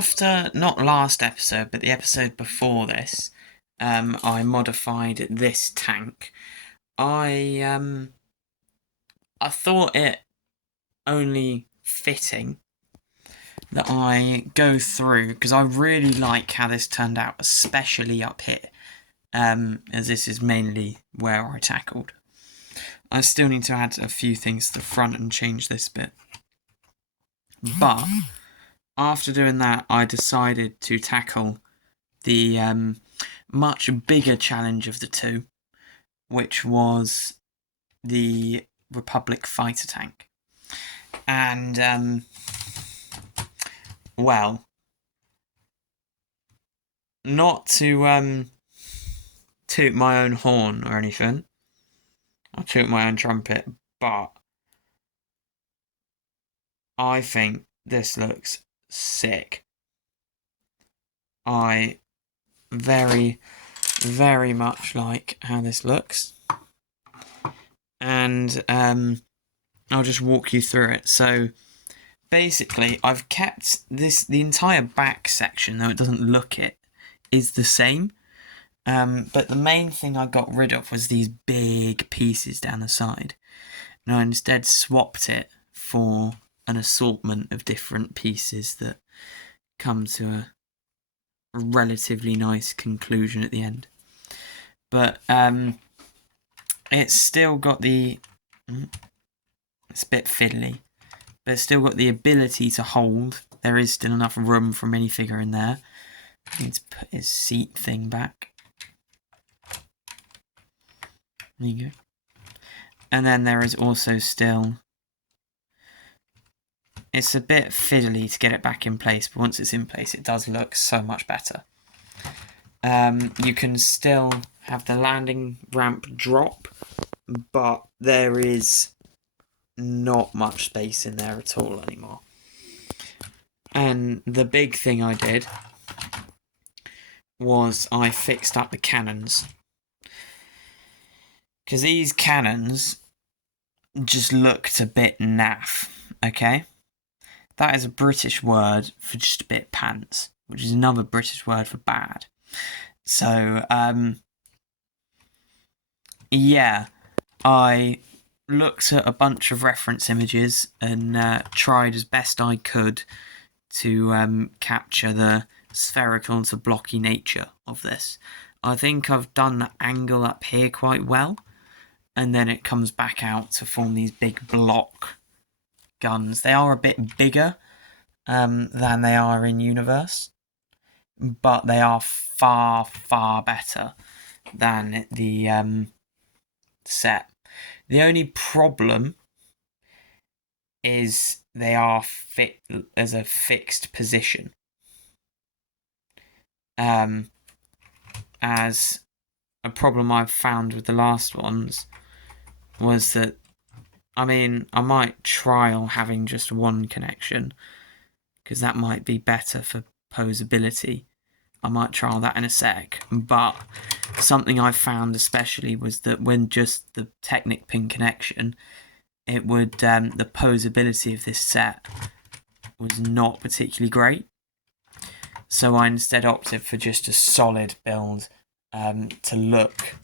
after, not last episode, but the episode before this, I modified this tank. I thought it only fitting that I go through, because I really like how this turned out, especially up here, as this is mainly where I tackled. I still need to add a few things to the front and change this bit. But after doing that, I decided to tackle the much bigger challenge of the two, which was the Republic fighter tank. And, well, not to toot my own horn or anything, I'll toot my own trumpet, but I think this looks sick. I very, very much like how this looks. And I'll just walk you through it. So basically, I've kept the entire back section, though it doesn't look it, is the same. But the main thing I got rid of was these big pieces down the side. And I instead swapped it for an assortment of different pieces that come to a relatively nice conclusion at the end. But it's still got the... It's a bit fiddly. But it's still got the ability to hold. There is still enough room for a minifigure in there. I need to put his seat thing back. There you go. And then there is also still... It's a bit fiddly to get it back in place, but once it's in place, it does look so much better. You can still have the landing ramp drop, but there is not much space in there at all anymore. And the big thing I did was I fixed up the cannons. Because these cannons just looked a bit naff, okay? That is a British word for just a bit pants, which is another British word for bad. So, yeah, I looked at a bunch of reference images and tried as best I could to capture the spherical to blocky nature of this. I think I've done the angle up here quite well, and then it comes back out to form these big block guns. They are a bit bigger than they are in Universe, but they are far, far better than the set. The only problem is they are fit as a fixed position. As a problem I've found with the last ones was that, I mean, I might trial having just one connection, because that might be better for posability. I might trial that in a sec, but something I found especially was that when just the Technic pin connection, it would, the posability of this set was not particularly great. So I instead opted for just a solid build to look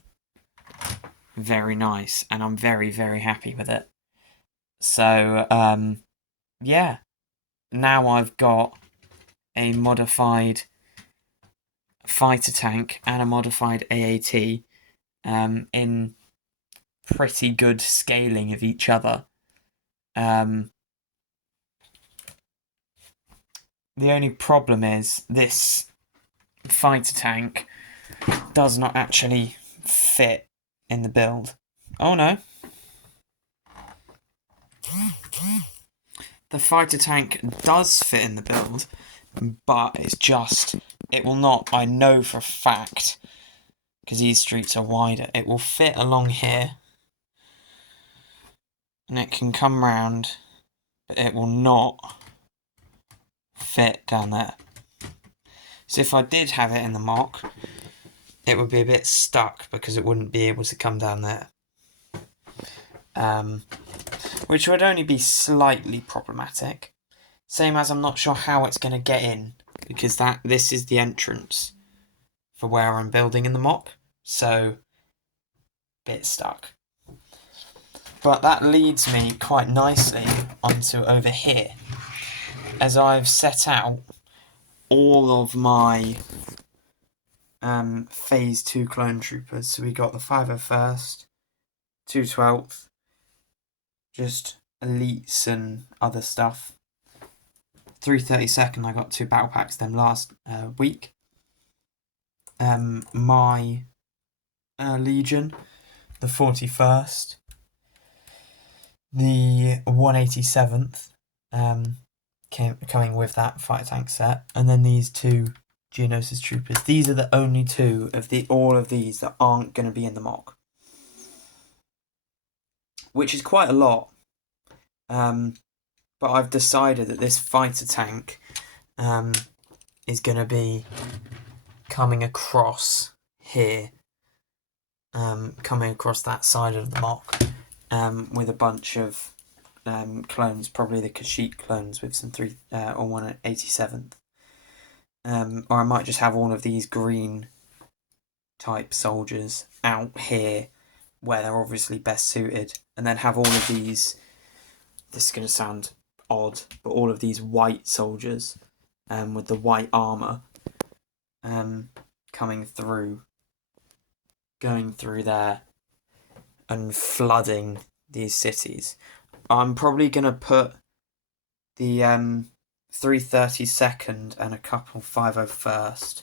very nice, and I'm very, very happy with it. So, yeah, now I've got a modified fighter tank and a modified AAT in pretty good scaling of each other. The only problem is this fighter tank does not actually fit in the build. Oh no. The fighter tank does fit in the build, but it's just, it will not, I know for a fact, because these streets are wider, it will fit along here, and it can come round, but it will not fit down there. So if I did have it in the mock, it would be a bit stuck because it wouldn't be able to come down there. Which would only be slightly problematic. Same as I'm not sure how it's going to get in because this is the entrance for where I'm building in the mock, so bit stuck. But that leads me quite nicely onto over here, as I've set out all of my phase 2 clone troopers. So we got the 501st, 212th, just elites and other stuff. 332nd, I got 2 battle packs them last week. My Legion, the 41st, the 187th, coming with that fighter tank set, and then these 2 Geonosis troopers. These are the only 2 of all of these that aren't going to be in the mock, which is quite a lot. But I've decided that this fighter tank is going to be coming across here, coming across that side of the mock, with a bunch of clones, probably the Kashyyyk clones with some 187th. Or I might just have all of these green type soldiers out here where they're obviously best suited, and then have all of these, this is going to sound odd, but all of these white soldiers with the white armour coming through, going through there and flooding these cities. I'm probably going to put the 332nd and a couple 501st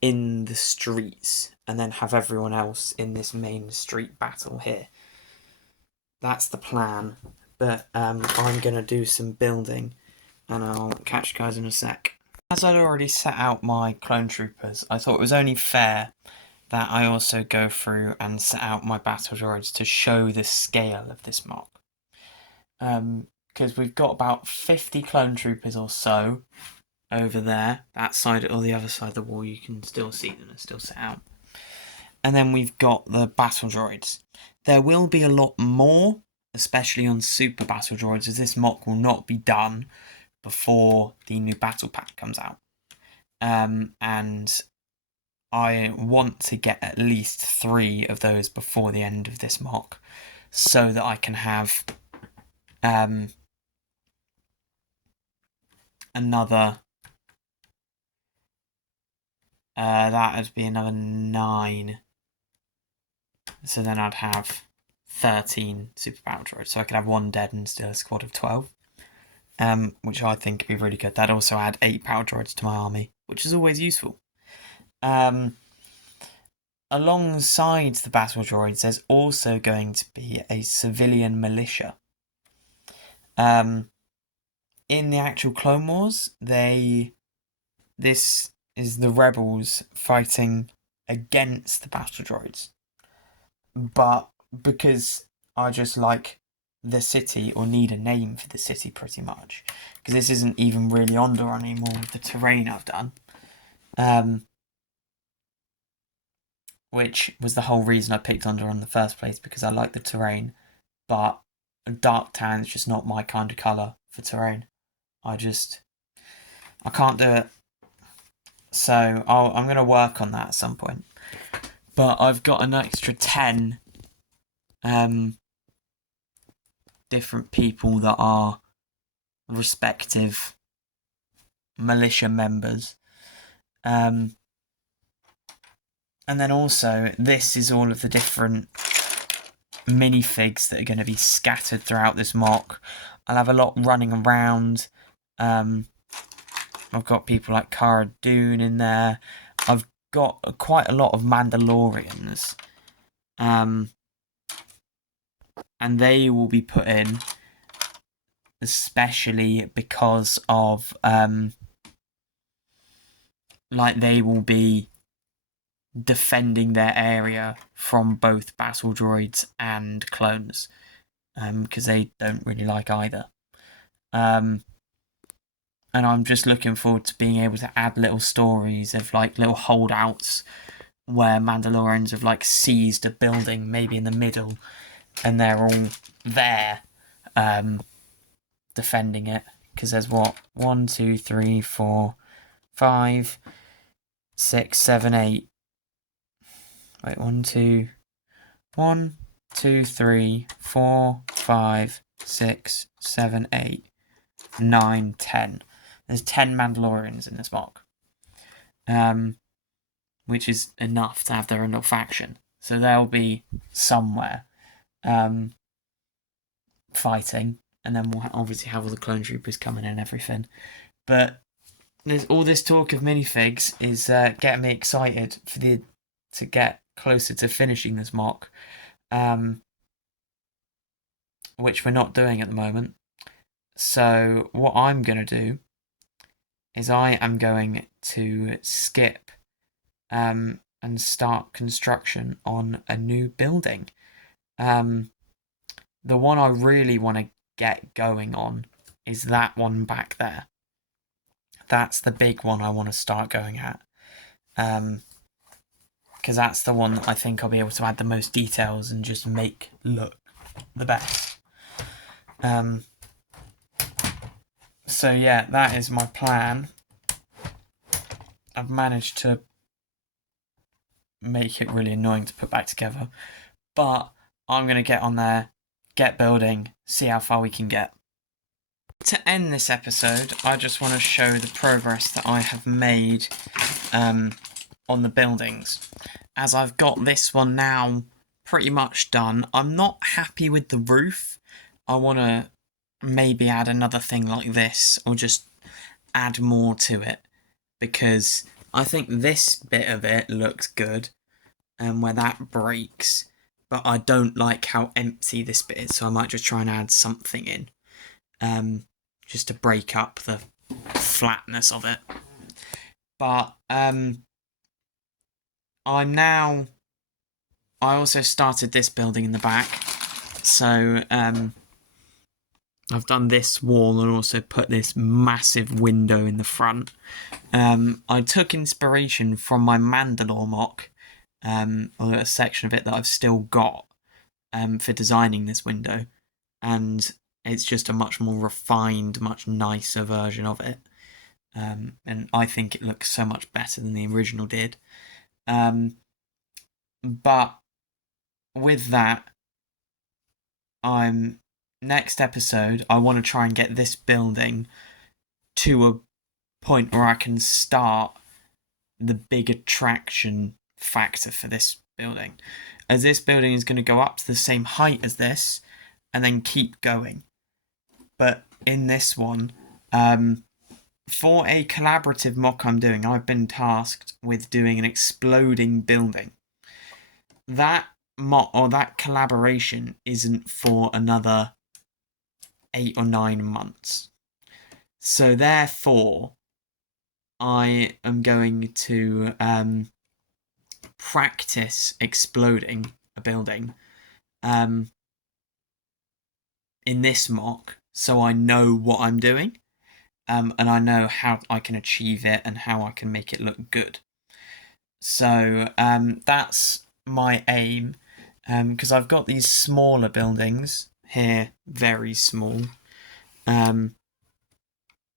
in the streets, and then have everyone else in this main street battle here. That's the plan, but I'm going to do some building, and I'll catch you guys in a sec. As I'd already set out my clone troopers, I thought it was only fair that I also go through and set out my battle droids to show the scale of this mock. Because we've got about 50 clone troopers or so over there, that side or the other side of the wall. You can still see them, they're still set out. And then we've got the battle droids. There will be a lot more, especially on super battle droids, as this mock will not be done before the new battle pack comes out. And I want to get at least 3 of those before the end of this mock, so that I can have another, that would be another 9, so then I'd have 13 super battle droids, so I could have 1 dead and still a squad of 12, which I think would be really good. That'd also add 8 battle droids to my army, which is always useful. Alongside the battle droids, there's also going to be a civilian militia. In the actual Clone Wars, this is the rebels fighting against the battle droids. But because I just like the city, or need a name for the city pretty much, because this isn't even really Onderon anymore with the terrain I've done, which was the whole reason I picked Onderon in the first place, because I like the terrain, but a dark tan is just not my kind of colour for terrain. I can't do it. So I'm going to work on that at some point. But I've got an extra 10 different people that are respective militia members. And then also, this is all of the different minifigs that are going to be scattered throughout this mock. I'll have a lot running around. I've got people like Cara Dune in there. I've got quite a lot of Mandalorians. And they will be put in especially because of they will be defending their area from both battle droids and clones, because they don't really like either. And I'm just looking forward to being able to add little stories of little holdouts where Mandalorians have seized a building, maybe in the middle, and they're all there defending it. Because there's 1, 2, 3, 4, 5, 6, 7, 8. Wait, 1, 2, 3, 4, 5, 6, 7, 8, 9, 10. There's 10 Mandalorians in this mock. Which is enough to have their own little faction. So they'll be somewhere fighting, and then we'll obviously have all the clone troopers coming in and everything. But there's all this talk of minifigs is getting me excited to get closer to finishing this mock, which we're not doing at the moment. So what I'm going to do is I am going to skip and start construction on a new building. The one I really want to get going on is that one back there. That's the big one I want to start going at. Because that's the one that I think I'll be able to add the most details and just make look the best. So yeah, that is my plan. I've managed to make it really annoying to put back together, but I'm going to get on there, get building, see how far we can get. To end this episode, I just want to show the progress that I have made on the buildings. As I've got this one now pretty much done, I'm not happy with the roof. I want to maybe add another thing like this, or just add more to it, because I think this bit of it looks good, and where that breaks, but I don't like how empty this bit is, so I might just try and add something in, just to break up the flatness of it. But I also started this building in the back, so I've done this wall and also put this massive window in the front. I took inspiration from my Mandalore mock, or a section of it that I've still got for designing this window, and it's just a much more refined, much nicer version of it, and I think it looks so much better than the original did. But with that, next episode, I want to try and get this building to a point where I can start the big attraction factor for this building, as this building is going to go up to the same height as this and then keep going. But in this one, for a collaborative mock I'm doing, I've been tasked with doing an exploding building. That mock, or that collaboration, isn't for another 8 or 9 months. So therefore, I am going to practice exploding a building in this mock, so I know what I'm doing, and I know how I can achieve it and how I can make it look good. So that's my aim, because I've got these smaller buildings here, very small,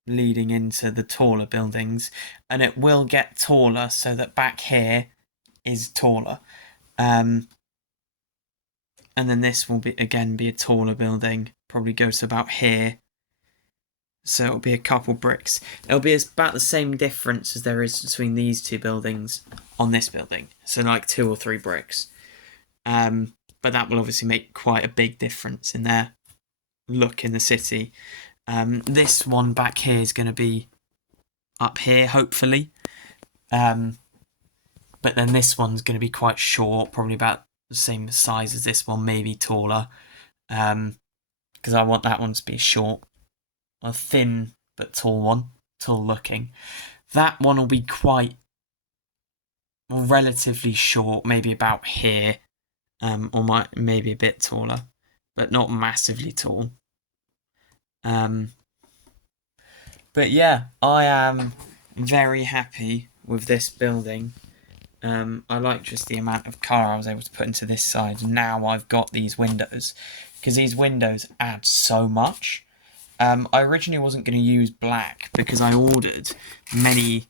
leading into the taller buildings, and it will get taller so that back here is taller, and then this will be a taller building, probably go to about here, so it'll be a couple bricks. It'll be about the same difference as there is between these two buildings on this building, so like 2 or 3 bricks, but that will obviously make quite a big difference in their look in the city. This one back here is going to be up here, hopefully. But then this one's going to be quite short, probably about the same size as this one, maybe taller. Because I want that one to be short. A thin but tall one, tall looking. That one will be quite relatively short, maybe about here, or maybe a bit taller, but not massively tall. But yeah, I am very happy with this building. I like just the amount of colour I was able to put into this side. Now I've got these windows, because these windows add so much. I originally wasn't going to use black because I ordered many.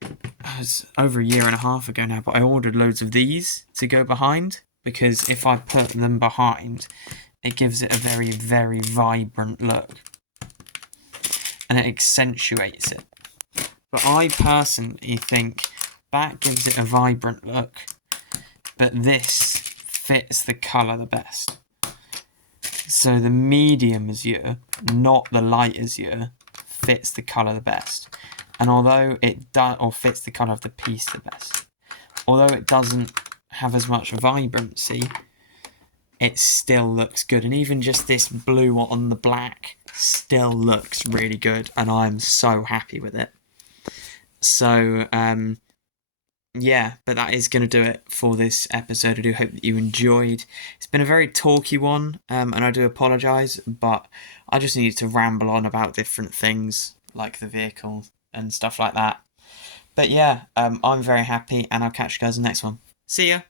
It was over a year and a half ago now, but I ordered loads of these to go behind because if I put them behind, it gives it a very, very vibrant look and it accentuates it. But I personally think that gives it a vibrant look, but this fits the colour the best. So the medium azure, not the light azure, fits the colour the best. And although it does, or fits the colour of the piece the best, although it doesn't have as much vibrancy, it still looks good. And even just this blue on the black still looks really good, and I'm so happy with it. So, yeah, but that is going to do it for this episode. I do hope that you enjoyed. It's been a very talky one, and I do apologise, but I just needed to ramble on about different things, like the vehicle and stuff like that. But yeah, I'm very happy, and I'll catch you guys in the next one. See ya!